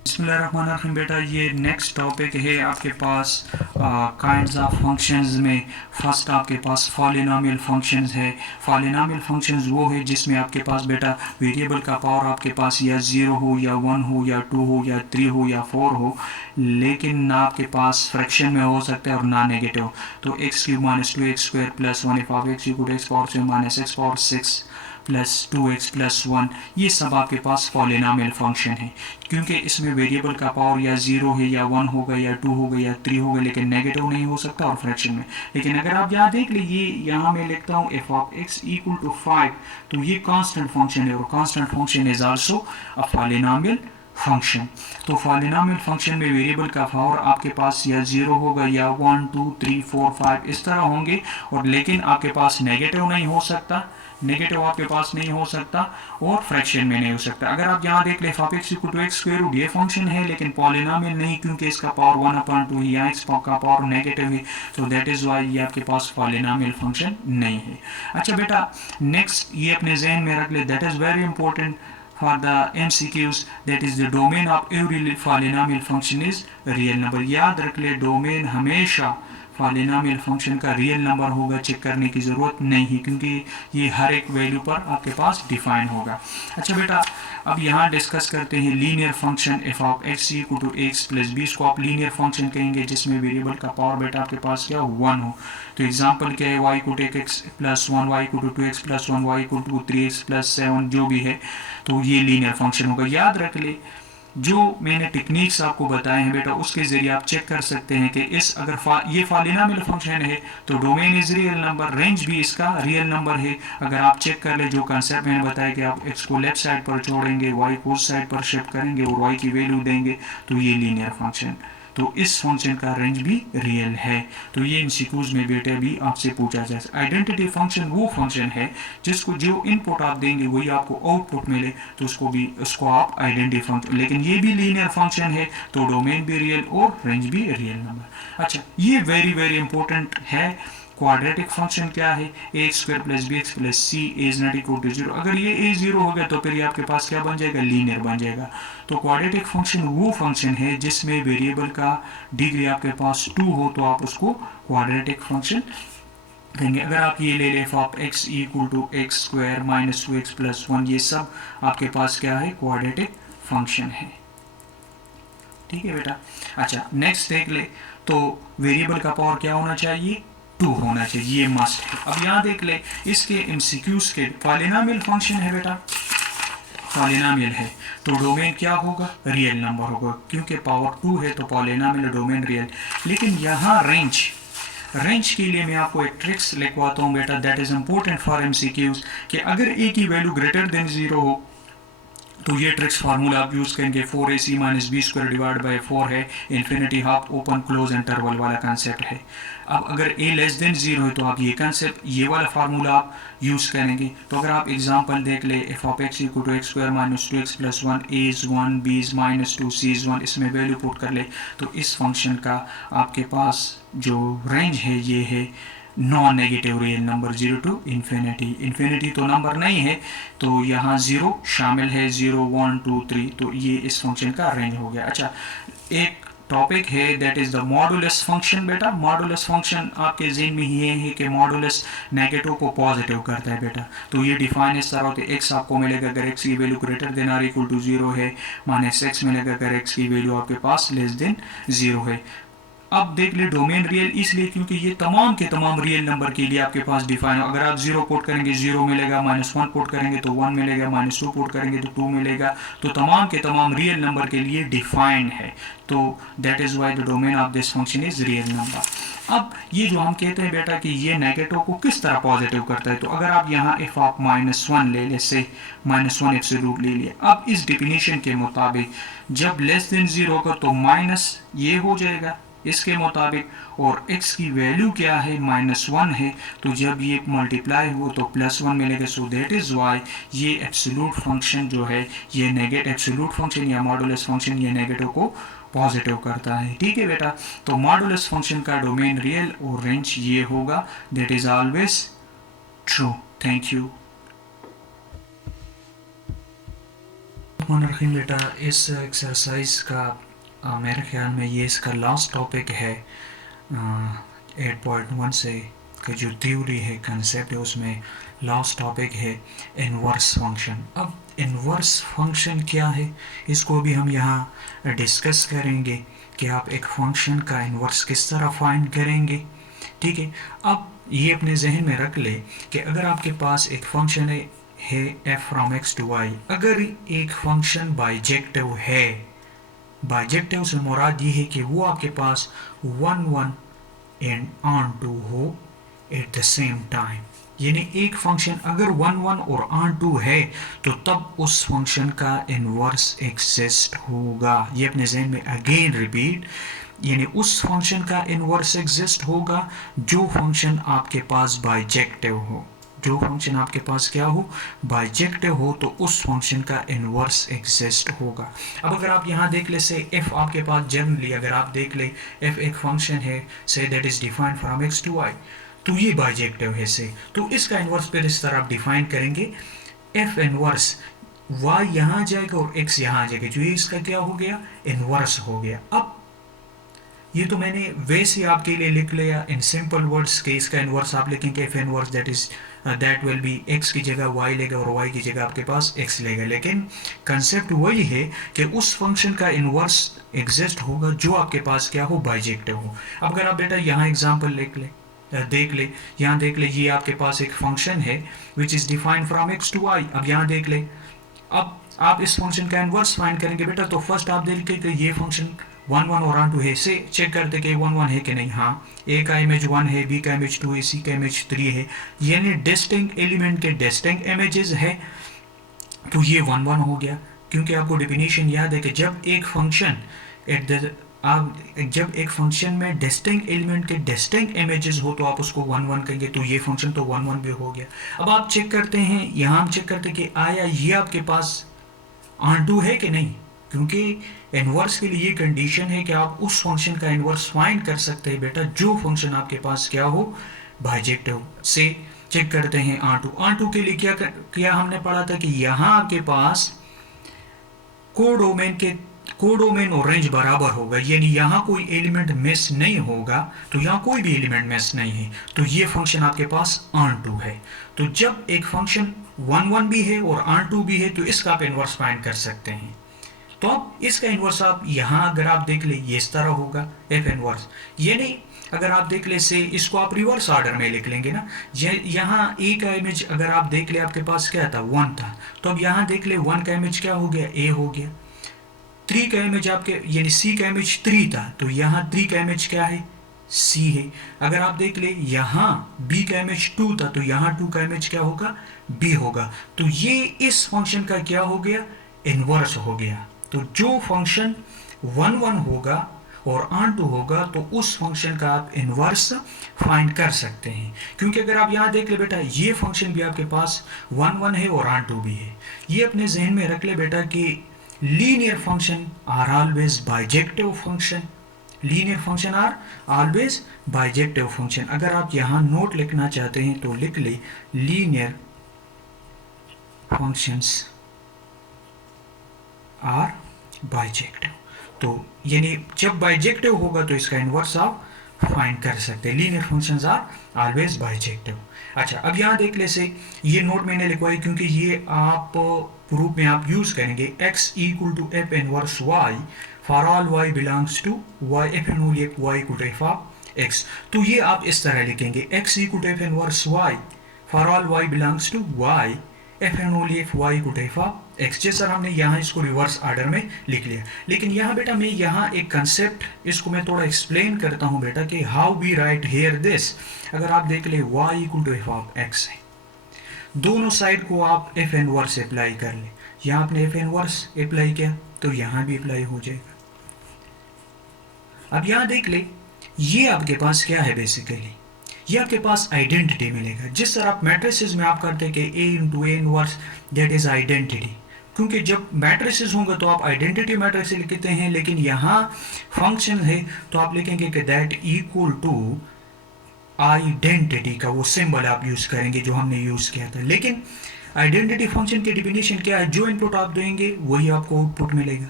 बिस्मिल्लाहिर्रहमानिर्रहीम। बेटा ये नेक्स्ट टॉपिक है आपके पास काइंड्स ऑफ फंक्शंस में। फर्स्ट आपके पास पॉलिनोमियल फंक्शंस है। पॉलिनोमियल फंक्शंस वो है जिसमें आपके पास बेटा वेरिएबल का पावर आपके पास या ज़ीरो हो या वन हो या टू हो या थ्री हो या फोर हो, लेकिन ना आपके पास फ्रैक्शन में हो सकता है और ना नेगेटिव। तो x cube minus two x square plus one f of x equal x power से minus x power six plus two x plus one, ये सब आपके पास पॉलिनोमियल फंक्शन है। क्योंकि इसमें वेरिएबल का पावर या जीरो है या वन होगा या टू होगा या थ्री होगा, लेकिन नेगेटिव नहीं हो सकता और फ्रैक्शन में। लेकिन अगर आप यहाँ देख लीजिए, यहाँ मैं लिखता हूँ F of x equal to 5, तो ये कांस्टेंट फंक्शन है और constant function is also a polynomial function. तो पॉलिनोमियल फंक्शन में वेरिएबल का पावर आपके पास या जीरो होगा या one two three four five इस तरह होंगे, और लेकिन आपके पास नेगेटिव नहीं हो सकता, नेगेटिव आपके पास नहीं हो सकता और फ्रैक्शन में नहीं हो सकता। अगर आप यहाँ देख ले f of X equal to x square root, ये फंक्शन है लेकिन पॉलिनोमियल नहीं, क्योंकि इसका पावर वन अपॉन टू है, यहाँ एक्स का पावर नेगेटिव है, तो दैट इज वाई ये आपके पास पॉलिनोमियल फंक्शन नहीं है। अच्छा बेटा, नेक्स्ट ये अपने जहन में रख ले, that is very important for the MCQs, that is the domain of every polynomial function is real number। याद रख ले, डोमेन हमेशा पॉलिनोमियल फंक्शन का रियल नंबर होगा, चेक करने की ज़रूरत नहीं है, क्योंकि ये हर एक वैल्यू पर आपके पास डिफाइन होगा। अच्छा बेटा, अब यहाँ डिस्कस करते हैं linear function F of x equal to x plus B. इसको आप लीनियर फंक्शन कहेंगे जिसमें वेरिएबल का पावर बेटा आपके पास क्या वन हो। तो एग्जांपल क्या है, y equal to x plus one, y equal to two x plus one, y equal to three x plus seven, जो भी है, तो ये लीनियर फंक्शन होगा। याद रख ले, जो मैंने टेक्निक्स आपको बताए हैं बेटा, उसके जरिए आप चेक कर सकते हैं कि इस अगर ये पॉलिनोमियल फंक्शन है तो domain is real number, range भी इसका रियल नंबर है। अगर आप चेक कर ले, जो कंसेप्ट मैंने बताया कि आप एक्स को लेफ्ट साइड पर छोड़ेंगे, वाई को उस साइड पर शिफ्ट करेंगे और वाई की वैल्यू देंगे, तो ये लीनियर फंक्शन, तो इस फंक्शन का रेंज भी रियल है। तो ये एमसीक्यूज में बेटे भी आपसे पूछा जाए। आइडेंटिटी फंक्शन वो फंक्शन है जिसको जो इनपुट आप देंगे वही आपको आउटपुट मिले, तो उसको आप आइडेंटिटी फंक्शन, लेकिन ये भी लीनियर फंक्शन है, तो डोमेन भी रियल और रेंज भी रियल नंबर। अच्छा, ये वेरी वेरी इंपॉर्टेंट है। क्वाड्रेटिक फंक्शन क्या है, a square plus b x plus c is not equal to zero. अगर ये ए जीरो हो गया तो फिर ये आपके पास क्या बन जाएगा, लीनियर बन जाएगा। तो क्वाड्रेटिक फंक्शन वो फंक्शन है जिसमें वेरिएबल का डिग्री आपके पास टू हो, तो आप उसको क्वाड्रेटिक फंक्शन कहेंगे। अगर आप ये ले ले F of x equal to x square minus two x plus one, ये सब आपके पास क्या है, क्वाड्रेटिक फंक्शन है। ठीक है बेटा। अच्छा, नेक्स्ट देख ले, तो वेरिएबल का पावर क्या होना चाहिए, टू होना चाहिए, ये मस्ट है। अब यहाँ देख ले, इसके एमसीक्यूज के पॉलिनोमियल फंक्शन है बेटा, पॉलिनोमियल है, तो डोमेन क्या होगा, रियल नंबर होगा, क्योंकि पावर टू है तो पॉलिनोमियल डोमेन रियल। लेकिन यहाँ रेंज, रेंज के लिए मैं आपको एक ट्रिक्स लिखवाता हूँ बेटा, that is important for MCQs, कि अगर ए की वैल्यू ग्रेटर देन जीरो हो तो ये ट्रिक्स फार्मूला आप यूज करेंगे, 4ac minus B square divide by 4 है, infinity half open close interval वाला कंसेप्ट है। अब अगर a लेस देन जीरो है तो आप ये कंसेप्ट, ये वाला फार्मूला आप यूज करेंगे। तो अगर आप एग्जांपल देख ले, F of x equal to x square minus two x plus one, A is one, B is minus two, C is one, इसमें वैल्यू पुट कर ले, तो इस फंक्शन का आपके पास जो रेंज है ये है non negative real number, zero to infinity. Infinity तो नंबर नहीं है, तो यहाँ जीरो शामिल है, जीरो वन टू थ्री, तो ये इस फंक्शन का रेंज हो गया। अच्छा, एक टॉपिक है that is the modulus function. बेटा मॉडुलस फंक्शन आपके जेन में ये है कि मॉडुलस नेगेटिव को पॉजिटिव करता है बेटा। तो ये डिफाइन इस तरह होते, एक्स आपको मिलेगा अगर एक्स की value greater than or equal to zero है, माइनस एक्स मिलेगा अगर एक्स की वैल्यू आपके पास लेस देन जीरो है। अब देख ले, डोमेन रियल इसलिए क्योंकि ये तमाम के तमाम रियल नंबर के लिए आपके पास डिफाइन हो। अगर आप जीरो पुट करेंगे जीरो मिलेगा, माइनस वन पुट करेंगे तो वन मिलेगा, माइनस टू पुट करेंगे तो टू मिलेगा, तो तमाम के तमाम रियल नंबर के लिए डिफाइंड है। तो that is why the domain of this function is real number. अब ये जो हम कहते हैं बेटा कि ये नेगेटिव को किस तरह पॉजिटिव करता है, तो अगर आप यहाँ एफ ऑफ माइनस वन ले ले, से माइनस वन एब्सोल्यूट ले लिया, अब इस डिफिनीशन के मुताबिक जब लेस देन जीरो होगा तो माइनस ये हो जाएगा इसके मुताबिक, और x की वैल्यू क्या है, माइनस वन है, तो जब ये मल्टीप्लाई हो तो प्लस वन मिलेगा। सो दैट इज वाई ये एब्सोल्यूट फंक्शन जो है, ये नेगेटिव एब्सोल्यूट फंक्शन या मॉडुलस फंक्शन ये नेगेटिव को पॉजिटिव करता है। ठीक है बेटा, तो मॉडुलस फंक्शन का डोमेन रियल और रेंज ये होगा, that is always true. Thank you. बिस्मिल्लाहिर्रहमानिर्रहीम। बेटा इस एक्सरसाइज का मेरे ख्याल में ये इसका लास्ट टॉपिक है 8.1 से का जो थ्योरी है, कंसेप्ट है, उसमें लास्ट टॉपिक है इनवर्स फंक्शन। अब इनवर्स फंक्शन क्या है, इसको भी हम यहाँ डिस्कस करेंगे कि आप एक फंक्शन का इनवर्स किस तरह फाइंड करेंगे। ठीक है, अब ये अपने जहन में रख ले कि अगर आपके पास एक फंक्शन है f from x to y, अगर एक फंक्शन बाइजेक्टिव है, बाइजेक्टिव से मुराद ये है कि वो आपके पास 1 एंड ऑन टू हो एट द सेम टाइम, यानी एक फंक्शन अगर 1 और ऑन टू है तो तब उस फंक्शन का इनवर्स एग्जिस्ट होगा। ये अपने जहन में अगेन रिपीट, यानी उस फंक्शन का इनवर्स एग्जिस्ट होगा जो फंक्शन आपके पास बाइजेक्टिव हो। जो फंक्शन आपके पास क्या हो, बाइजेक्टिव हो, तो उस फंक्शन का इनवर्स एग्जिस्ट होगा। अब अगर आप यहाँ देख ले, से f आपके पास जनरली अगर आप देख ले f एक फंक्शन है से that is defined from x to y, तो ये बाइजेक्टिव है से, तो इसका इनवर्स फिर इस तरह आप डिफाइन करेंगे f इनवर्स y यहाँ जाएगा और x यहाँ जाएगा, जो ये इसका क्या हो गया, इनवर्स हो गया। अब ये तो मैंने वैसे आपके लिए लिख लिया इन सिंपल वर्ड्स के इसका इनवर्स आप लिखेंगे f inverse that will be x की जगह y लेगा और y की जगह आपके पास x लेगा, लेकिन कंसेप्ट वही है कि उस फंक्शन का इनवर्स एग्जिस्ट होगा जो आपके पास क्या हो, बाइजेक्टिव हो। अब अगर आप बेटा यहाँ एग्जांपल देख ले, यहाँ देख ले, ये आपके पास एक फंक्शन है which is defined from x to y। अब यहाँ देख ले, अब आप इस फंक्शन का इनवर्स फाइंड करेंगे बेटा, तो फर्स्ट आप देखेंगे कि ये फंक्शन 1 और ऑन टू है, से चेक करते कि 1 है कि नहीं। हाँ, ए का इमेज 1 है, बी का इमेज 2 है, सी का इमेज 3 है, यानी डिस्टिंक्ट एलिमेंट के डिस्टिंक्ट इमेजेस है, तो ये 1 हो गया। क्योंकि आपको डेफिनेशन याद है कि जब एक फंक्शन जब एक फंक्शन में डिस्टिंक्ट एलिमेंट के डिस्टिंक्ट इमेजेस हो तो आप उसको 1 कहेंगे, तो ये फंक्शन तो 1 भी हो गया। अब आप चेक करते हैं, यहाँ हम चेक करते हैं कि आया ये आपके पास ऑन टू है कि नहीं, क्योंकि इनवर्स के लिए कंडीशन है कि आप उस फंक्शन का इनवर्स फाइंड कर सकते हैं बेटा जो फंक्शन आपके पास क्या हो, बाइजेक्टिव। से चेक करते हैं ऑन टू के लिए क्या हमने पढ़ा था कि यहाँ आपके पास कोडोमेन और रेंज बराबर होगा, यानी यहाँ कोई एलिमेंट मिस नहीं होगा, तो यहाँ कोई भी एलिमेंट मिस नहीं है, तो ये फंक्शन आपके पास ऑन टू है। तो जब एक फंक्शन 1 भी है और ऑन टू भी है तो इसका आप इनवर्स फाइंड कर सकते हैं। तो अब इसका इनवर्स आप यहाँ अगर आप देख ले ये इस तरह होगा f इनवर्स, यानी अगर आप देख ले से इसको आप रिवर्स ऑर्डर में लिख लेंगे ना। यहाँ a का इमेज अगर आप देख ले आपके पास क्या था, 1 था, तो अब यहाँ देख ले 1 का इमेज क्या हो गया, a हो गया। 3 का इमेज आपके यानी c का इमेज 3 था, तो यहाँ 3 का इमेज क्या है, c है। अगर आप देख ले यहाँ b का इमेज 2 था, तो यहाँ 2 का इमेज क्या होगा, b होगा। तो ये इस फंक्शन का क्या हो गया, इनवर्स हो गया। तो जो फंक्शन 1 होगा और ऑन टू होगा तो उस फंक्शन का आप इनवर्स फाइंड कर सकते हैं। क्योंकि अगर आप यहाँ देख ले बेटा, ये फंक्शन भी आपके पास 1 है और ऑन टू भी है। ये अपने जहन में रख ले बेटा कि linear function are always bijective function, linear function are always bijective function. अगर आप यहाँ नोट लिखना चाहते हैं तो लिख ले लीनियर फंक्शंस आर बाइजेक्टिव। तो यानी जब बाइजेक्टिव होगा तो इसका इनवर्स आप फाइंड कर सकते हैं। Linear functions are always bijective. अच्छा, अब यहाँ देख ले से ये नोट मैंने लिखवाई क्योंकि ये आप प्रूफ में आप यूज करेंगे x equal to f inverse y for all y belongs to y f and only y equal to f of x। तो ये आप इस तरह लिखेंगे x equal to f inverse y for all y belongs to y f and only f y equal to f of x। जैसा हमने यहाँ इसको रिवर्स ऑर्डर में लिख लिया, लेकिन यहाँ बेटा मैं यहाँ एक कंसेप्ट इसको मैं थोड़ा एक्सप्लेन करता हूँ बेटा कि how we write here this. अगर आप देख ले y equal to f of x है, दोनों साइड को आप f इनवर्स अप्लाई कर ले। यहाँ आपने f इनवर्स अप्लाई किया तो यहाँ भी अप्लाई हो जाएगा। अब यहाँ देख ले ये आपके पास क्या है, बेसिकली ये आपके पास आइडेंटिटी मिलेगा। जिस तरह आप मैट्रिसेस में आप करते हैं कि a into A inverse that is identity, क्योंकि जब मैट्रिसेस होंगे तो आप आइडेंटिटी मैट्रिक्स लिखते हैं, लेकिन यहाँ फंक्शन है तो आप लिखेंगे कि दैट इक्वल टू आइडेंटिटी का वो सिंबल आप यूज करेंगे जो हमने यूज किया था। लेकिन आइडेंटिटी फंक्शन की डिफिनेशन क्या है, जो इनपुट आप देंगे वही आपको आउटपुट मिलेगा,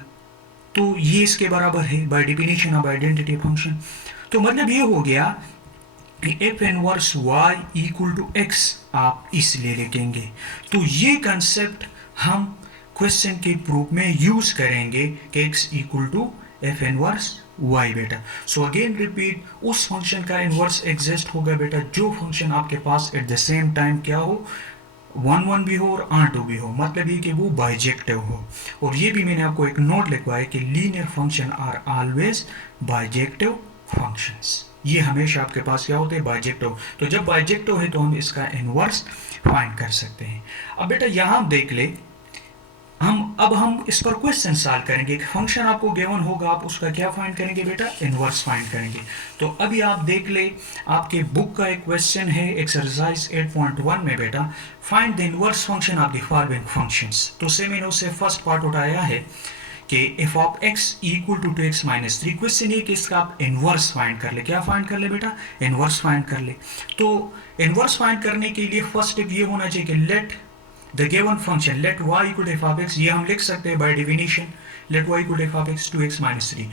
तो ये इसके बराबर है by definition of identity function. तो मतलब ये हो गया कि F inverse Y equal to X आप इसलिए लिखेंगे। तो ये कंसेप्ट हम क्वेश्चन के प्रूफ में यूज करेंगे कि X equal to F inverse Y बेटा। सो अगेन रिपीट, उस फंक्शन का इनवर्स एग्जिस्ट होगा बेटा जो फंक्शन आपके पास एट द सेम टाइम क्या हो, 1 1 भी हो और R2 भी हो, मतलब ये कि वो बाइजेक्टिव हो। और ये भी मैंने आपको एक नोट लिखवाया कि linear function are always bijective functions, ये हमेशा आपके पास क्या होते हैं, बाइजेक्टिव। तो जब बाइजेक्टिव है तो हम इसका इनवर्स फाइंड कर सकते हैं। अब बेटा यहाँ देख ले, हम इस पर क्वेश्चन सॉल्व करेंगे। एक फंक्शन आपको गिवन होगा, आप उसका क्या फाइंड करेंगे बेटा, इनवर्स फाइंड करेंगे। तो अभी आप देख ले, आपके बुक का एक क्वेश्चन है एक्सरसाइज 8.1 में बेटा, find the inverse function of the following functions. तो से मैंने उससे फर्स्ट पार्ट उठाया है कि F of x equal to 2x minus 3। Question ये कि इसका आप इनवर्स फाइंड कर ले। क्या फाइंड कर ले बेटा, इनवर्स फाइंड कर ले। तो इनवर्स फाइंड करने के लिए फर्स्ट स्टेप ये होना चाहिए कि let the given function let y equal to F of X, ये हम लिख सकते हैं by definition, let y equal to F of X 2x minus 3।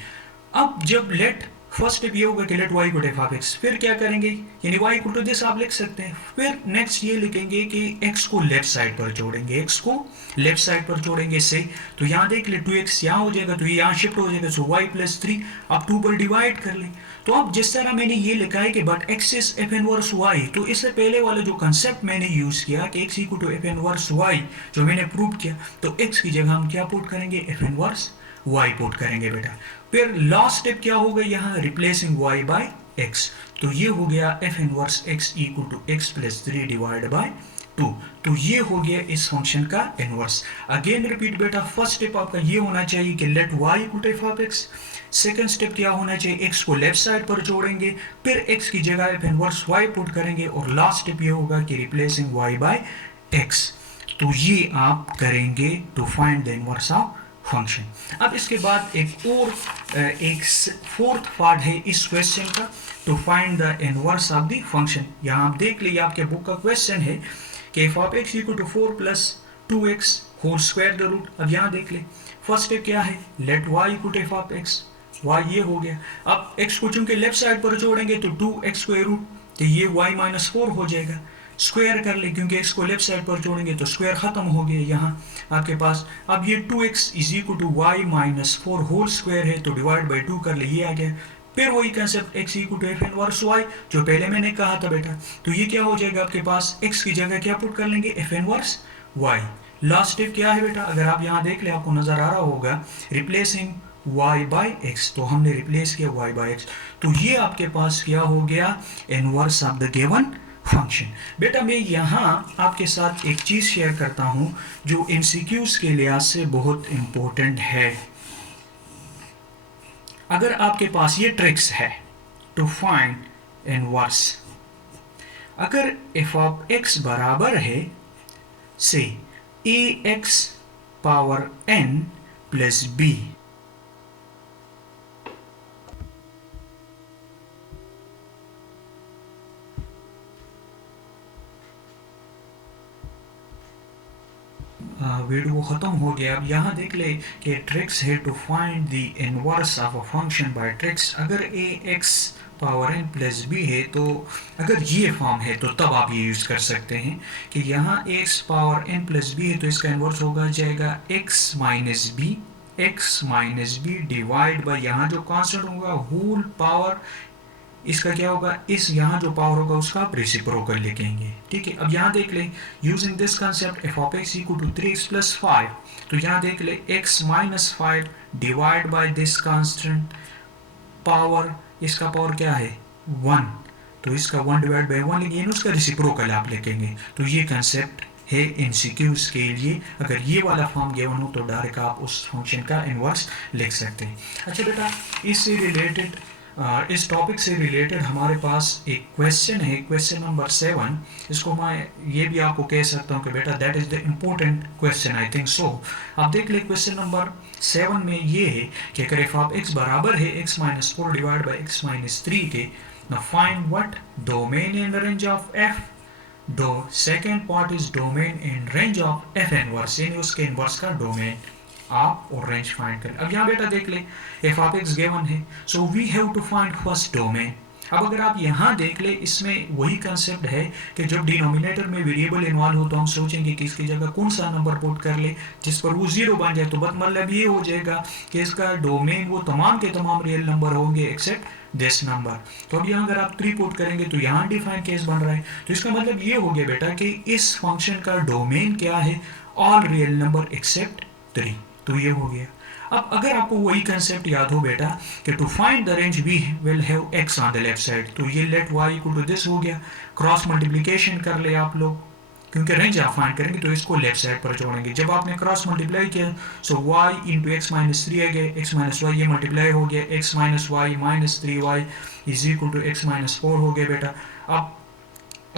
अब जब लेट फर्स्ट स्टेप ये होगा कि let y equal to F of X, फिर क्या करेंगे, यानी y इक्वल टू दिस आप लिख सकते हैं। फिर नेक्स्ट ये लिखेंगे कि x को लेफ्ट साइड पर जोड़ेंगे, x को लेफ्ट साइड पर जोड़ेंगे से। तो यहाँ देख ले 2x यहाँ हो जाएगा, तो ये यहाँ शिफ्ट हो जाएगा, सो y प्लस 3 आप 2 पर डिवाइड कर ले। तो अब जिस तरह मैंने ये लिखा है कि but x is F inverse y, तो इससे पहले वाला जो कंसेप्ट मैंने यूज किया कि x equal to F inverse y, जो मैंने प्रूव किया, तो x की जगह हम क्या पुट करेंगे, एफ इनवर्स y पुट करेंगे बेटा। फिर लास्ट स्टेप क्या होगा यहाँ, रिप्लेसिंग y बाय x, तो ये हो गया F inverse x equal to x plus 3 divide by 2। तो ये हो गया इस फंक्शन का इनवर्स। अगेन रिपीट बेटा, फर्स्ट स्टेप आपका ये होना चाहिए कि let y equal to F of x। Second step क्या होना चाहिए, x को लेफ्ट साइड पर जोड़ेंगे, फिर x की जगह एफ इनवर्स y पुट करेंगे, और लास्ट स्टेप ये होगा कि रिप्लेसिंग y बाय x। तो ये आप करेंगे to find the inverse of function. अब इसके बाद एक फोर्थ पार्ट है इस क्वेश्चन का, to find the inverse of the function. यहाँ आप देख लीजिए, आपके बुक का क्वेश्चन है कि F of x equal to 4 plus 2x whole square the root. अब यहाँ देख ले, फर्स्ट स्टेप क्या है, let y equal to F of X, y ये हो गया। अब x को चूंकि लेफ्ट साइड पर जोड़ेंगे तो 2x स्क्वायर रूट, तो ये y माइनस 4 हो जाएगा। स्क्वायर कर ले, क्योंकि x को लेफ्ट साइड पर जोड़ेंगे तो स्क्वायर खत्म हो गया यहाँ आपके पास। अब ये 2x is equal to y minus 4 whole square है, तो डिवाइड बाई 2 कर ले, ये आ गया। फिर वही concept x equal to F inverse y, जो पहले मैंने कहा था बेटा। तो ये क्या हो जाएगा आपके पास, x की जगह क्या पुट कर लेंगे, F inverse y। Last step क्या है बेटा, अगर आप यहाँ देख ले आपको नजर आ रहा होगा, रिप्लेसिंग y बाई एक्स, तो हमने रिप्लेस किया y बाई एक्स। तो ये आपके पास क्या हो गया, inverse of the given function. बेटा मैं यहाँ आपके साथ एक चीज शेयर करता हूँ जो एमसीक्यूज के लिहाज से बहुत इंपॉर्टेंट है। अगर आपके पास ये ट्रिक्स है टू फाइंड इनवर्स, अगर एफ ऑफ एक्स बराबर है से a x power N plus b, video खत्म हो गया। अब यहाँ देख ले कि ट्रिक्स है to find the inverse of a function by tricks. अगर a x power N plus B है, तो अगर ये फॉर्म है तो तब आप ये यूज कर सकते हैं कि यहाँ X power N plus B है, तो इसका इनवर्स होगा जाएगा X minus B divide by यहाँ जो कांस्टेंट होगा होल पावर, इसका क्या होगा, इस यहाँ जो पावर होगा उसका आप रेसिप्रोकल लिखेंगे। ठीक है, अब यहाँ देख ले, using this concept F of x equal to 3x plus 5, तो यहाँ देख ले x minus 5 divide by this constant power, इसका पावर क्या है 1, तो इसका 1 डिवाइड बाय 1 लिखेंगे, उसका रेसिप्रोकल आप लिखेंगे। तो ये कंसेप्ट है एमसीक्यूज के लिए। अगर ये वाला फॉर्म गिवन हो तो डायरेक्ट आप उस फंक्शन का इनवर्स लिख सकते हैं। अच्छा बेटा, इससे रिलेटेड इस टॉपिक से रिलेटेड हमारे पास एक क्वेश्चन है, क्वेश्चन नंबर 7। इसको मैं ये भी आपको कह सकता हूँ कि बेटा that is the important question, I think so. आप देख ले क्वेश्चन नंबर 7 में ये है कि अगर एफ ऑफ एक्स बराबर है x minus 4 divide by x minus 3 के, now find what domain in the range of f दो second part is domain in range of F inverse, यानी उसके इनवर्स का डोमेन आप और रेंज फाइंड करें। अब यहाँ बेटा देख ले एफ ऑफ एक्स गिवन है, so we have to find first domain. अब अगर आप यहाँ देख ले, इसमें वही कंसेप्ट है कि जब डिनोमिनेटर में वेरिएबल इन्वॉल्व हो तो हम सोचेंगे कि इसकी जगह कौन सा नंबर पुट कर ले जिस पर वो जीरो बन जाए, तो बस मतलब ये हो जाएगा कि इसका डोमेन वो तमाम के तमाम रियल नंबर होंगे एक्सेप्ट दिस नंबर। तो अब यहाँ अगर आप 3 पुट करेंगे तो यहाँ डिफाइन केस बन रहा है, तो इसका मतलब ये हो गया बेटा कि इस फंक्शन का डोमेन क्या है, ऑल रियल नंबर एक्सेप्ट 3। तो ये हो गया। अब अगर आपको वही कंसेप्ट याद हो बेटा कि to find the range we will have x on the left side, तो ये let y equal to this हो गया। क्रॉस मल्टीप्लिकेशन कर ले आप लोग, क्योंकि रेंज आप फाइंड करेंगे तो इसको लेफ्ट साइड पर जोड़ेंगे। जब आपने क्रॉस मल्टीप्लाई किया so y into X minus 3 आ गया, x माइनस वाई ये मल्टीप्लाई हो गया, x minus Y minus 3y is equal to x minus 4 हो गया बेटा। अब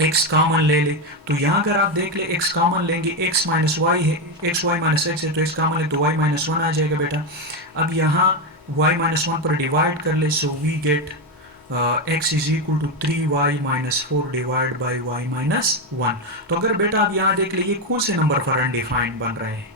x कॉमन ले ले, तो यहाँ अगर आप देख ले x कॉमन लेंगे, x माइनस वाई है, x वाई माइनस एक्स है, तो x कॉमन ले तो y माइनस 1 आ जाएगा बेटा। अब यहाँ y माइनस 1 पर डिवाइड कर ले, so we get x is equal to 3y minus 4 divide by y minus 1। तो अगर बेटा आप यहाँ देख ले ये कौन से नंबर पर अनडिफाइंड बन रहे हैं,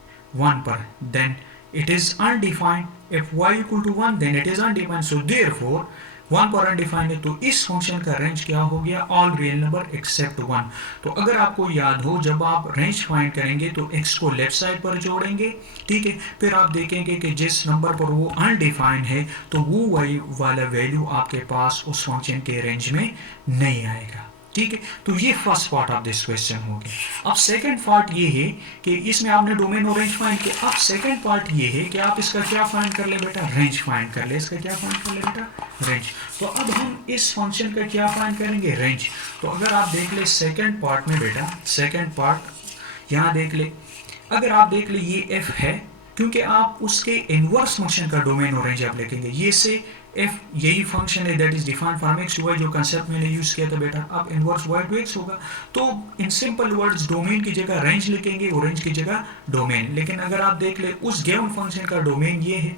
1 पर, then it is undefined. If y equal to 1 then it is undefined, so therefore 1 पर अनडिफाइंड है, तो इस फंक्शन का रेंज क्या हो गया, ऑल रियल नंबर एक्सेप्ट 1। तो अगर आपको याद हो जब आप रेंज फाइंड करेंगे तो x को लेफ्ट साइड पर जोड़ेंगे, ठीक है, फिर आप देखेंगे कि जिस नंबर पर वो अनडिफाइंड है तो वो वही वाला वैल्यू आपके पास उस फंक्शन के रेंज में नहीं आएगा, ठीक है। तो ये first part of this question हो गया। अब सेकंड पार्ट ये है कि इसमें आपने डोमेन और रेंज फाइंड किया। अब सेकंड पार्ट ये है कि आप इसका क्या फाइंड कर ले बेटा, रेंज फाइंड कर ले। इसका क्या फाइंड कर ले बेटा, रेंज। तो अब हम इस फंक्शन का क्या फाइंड करेंगे, रेंज। तो अगर आप देख ले सेकंड पार्ट में बेटा, सेकंड पार्ट यहाँ देख ले, अगर आप देख ले ये f है, क्योंकि आप उसके इनवर्स फंक्शन का डोमेन और रेंज आप लिखेंगे, ये से f यही फंक्शन है that is defined from x to y, जो कंसेप्ट मैंने यूज किया था बेटा। अब इनवर्स y टू x होगा, तो इन सिंपल वर्ड्स डोमेन की जगह रेंज लिखेंगे और रेंज की जगह डोमेन। लेकिन अगर आप देख ले उस गिवन फंक्शन का डोमेन ये है,